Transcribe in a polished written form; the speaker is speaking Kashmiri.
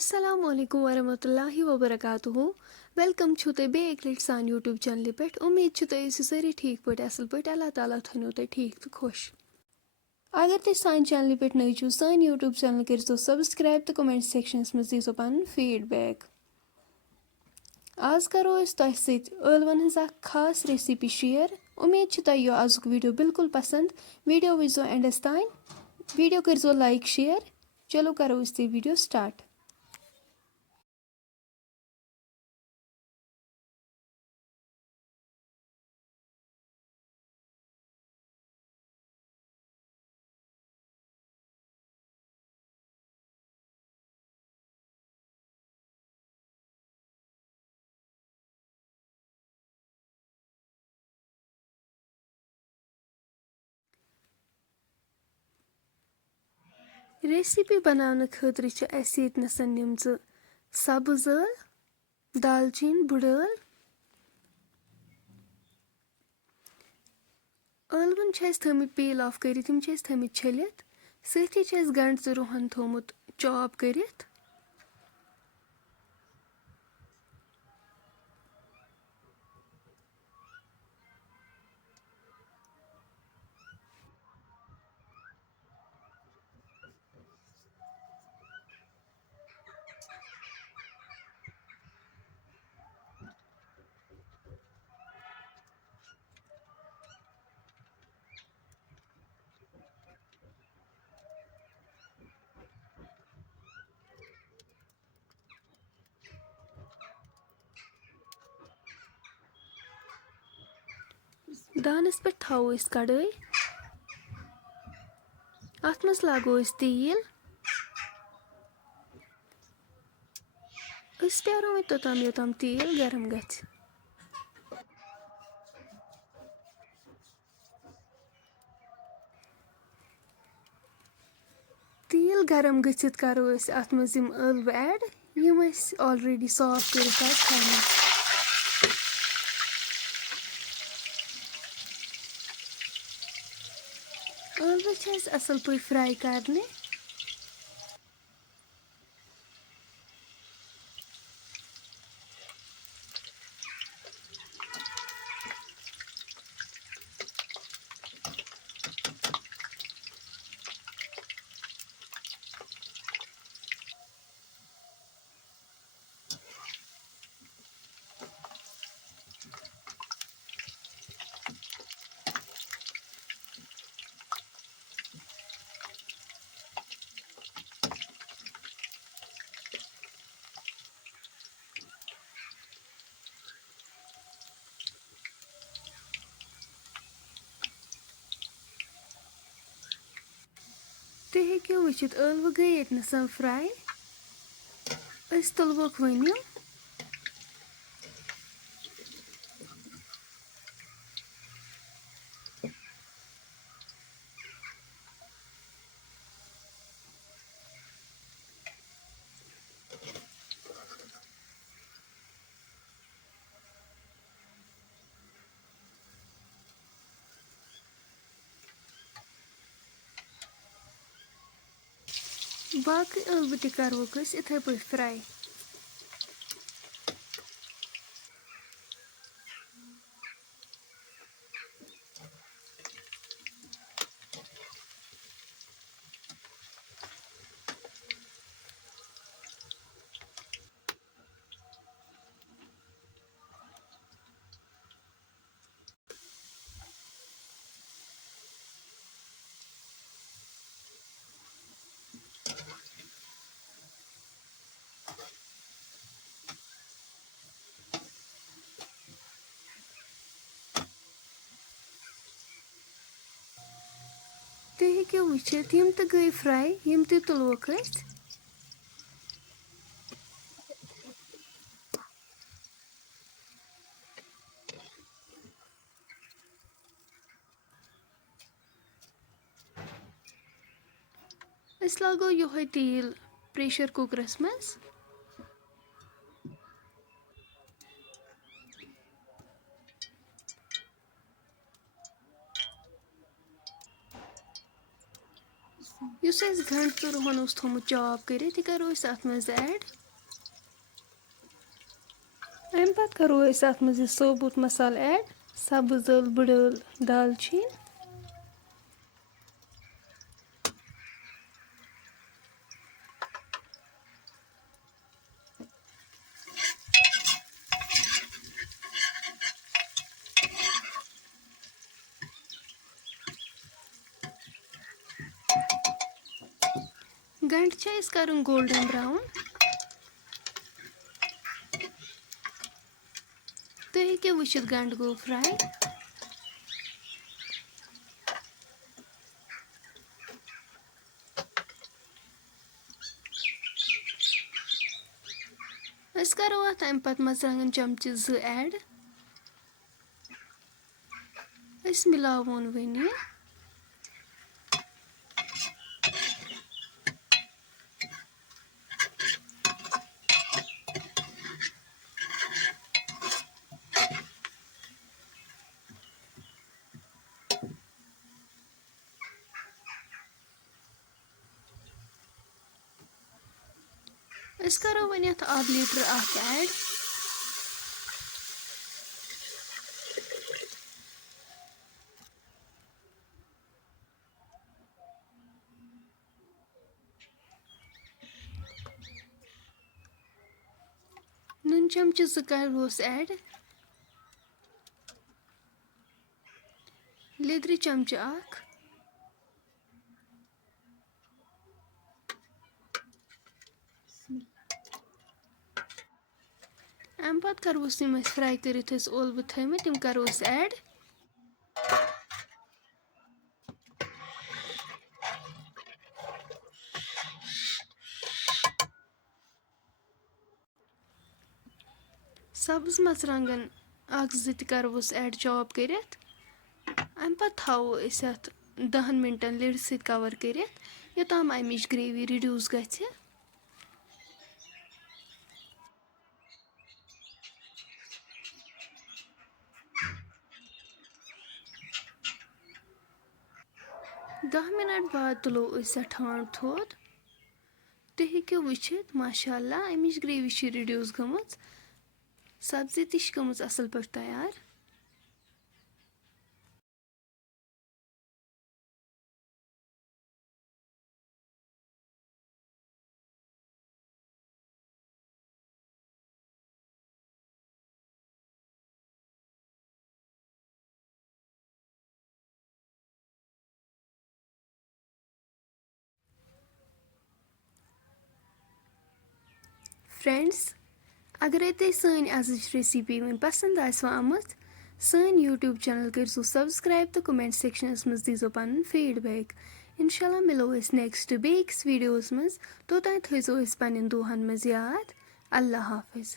Assalamu alaikum warahmatullahi wabarakatuh. Welcome to the Bake Lit San YouTube channel pet. उम्मीद छ तोय सारी ठीक पट असल पट अल्लाह ताला थनो तोय ठीक तो खुश. अगर तुम सान चैनल पे नई छो सान यूट्यूब चैनल करो सब्सक्राइब तो कमेंट सेक्शनस में दीजो पन फीडबैक. आज करो तोह ٲلवन हज खास रेसिपी शेयर. उम्मीद छ तोय आजुक वीडियो बिल्कुल पसंद. वीडियो वजो एंडस तान. वीडियो करो लाइक शेयर. चलो करो इस वीडियो स्टार्ट. रेसिपी बनाने खतर नम सब्ज ٲल, दालचीन बुड़ ٲल, ٲलवन थमित पील ऑफ कर थमित छलित सही गंड तो रुहन थोमुत चॉप कर दानस पे थो कड़ाई अत मज लगो तेल प्यारो वो तोताम योताम तेल गरम गछ तेल गरम गच्छित करो अत मज ٲलवٕ ऐड यम ऑलरेडी सॉफ कर ٲलवٕ असल पे फ्राई करने तुम हेको वुचित ٲलवٕ गई यतनसन फ्राई तुलवोक वन बाकी ٲलवٕ ति करोक इथे पे फ्राई. तुम हेको वुचित यम तो गई फ्राई यम तु तुलवोक लगो योहे तेल प्रेशर कुकरस मज یُس اَسہِ گنٛڈٕ تہٕ رُہن اوس تھوٚمُت چاپ کٔرِتھ یہِ کَرو أسۍ اَتھ منٛز ایڈ. اَمہِ پَتہٕ کَرو أسۍ اَتھ منٛز یہِ ثوبوٗت مصالہٕ ایڈ. سبٕز ٲلہٕ بٕڈ ٲلہٕ دالچیٖن. گنٛڈٕ چھِ أسۍ کَرُن گولڈن براوُن. تُہۍ ہیٚکِو وٕچھِتھ گنٛڈٕ گوٚو فرٛاے. أسۍ کَرو اَتھ اَمہِ پَتہٕ مرژٕوانٛگن چمچہٕ 2 ایڈ. أسۍ مِلاوون وۄنۍ یہِ. أسۍ کَرو وۄنۍ اَتھ 1/2 لیٖٹر اکھ ایڈ. نُن چمچہٕ 2 کَرہوس ایڈ. لیٚدرِ چمچہٕ 1. اَمہِ پَتہٕ کَرہوس یِم أسۍ فرٛاے کٔرِتھ ٲسۍ ٲلوٕ تھٲیمٕتۍ تِم کَرو أسۍ ایڈ. سبٕز مرژٕوانٛگن 1-2 تہِ کَرہوس ایڈ چاپ کٔرِتھ. اَمہِ پَتہٕ تھاوو أسۍ اَتھ 10 مِنٹَن لِڈٕ سۭتۍ کَور کٔرِتھ یوٚتام اَمِچ گرٛیوی رِڈیوٗس گژھِ. دَہ مِنٹ بعد تُلو أسۍ سۄ ٹھانٛڈ تھوٚد. تُہۍ ہیٚکِو وٕچھِتھ ماشاء اللہ اَمِچ گرٛیوی چھِ رِڈیوٗس گٔمٕژ. سبزی تہِ چھِ گٔمٕژ اَصٕل پٲٹھۍ تیار. فرٛٮ۪نٛڈٕس اگرے تۄہہِ سٲنۍ أزِچ ریسِپی وۄنۍ پسنٛد آسِوٕ آمٕژ سٲنۍ یوٗٹیوٗب چَنَل کٔرۍزیو سبسکرایب تہٕ کمٮ۪نٛٹ سٮ۪کشنَس منٛز دیٖزیو پَنُن فیٖڈبیک. اِنشاء اللہ مِلو أسۍ نیکسٹ بیٚیہِ أکِس ویٖڈیوَس منٛز. توٚتام تھٲیزیو أسۍ پنٛنٮ۪ن دۄہَن منٛز یاد. اللہ حافِظ.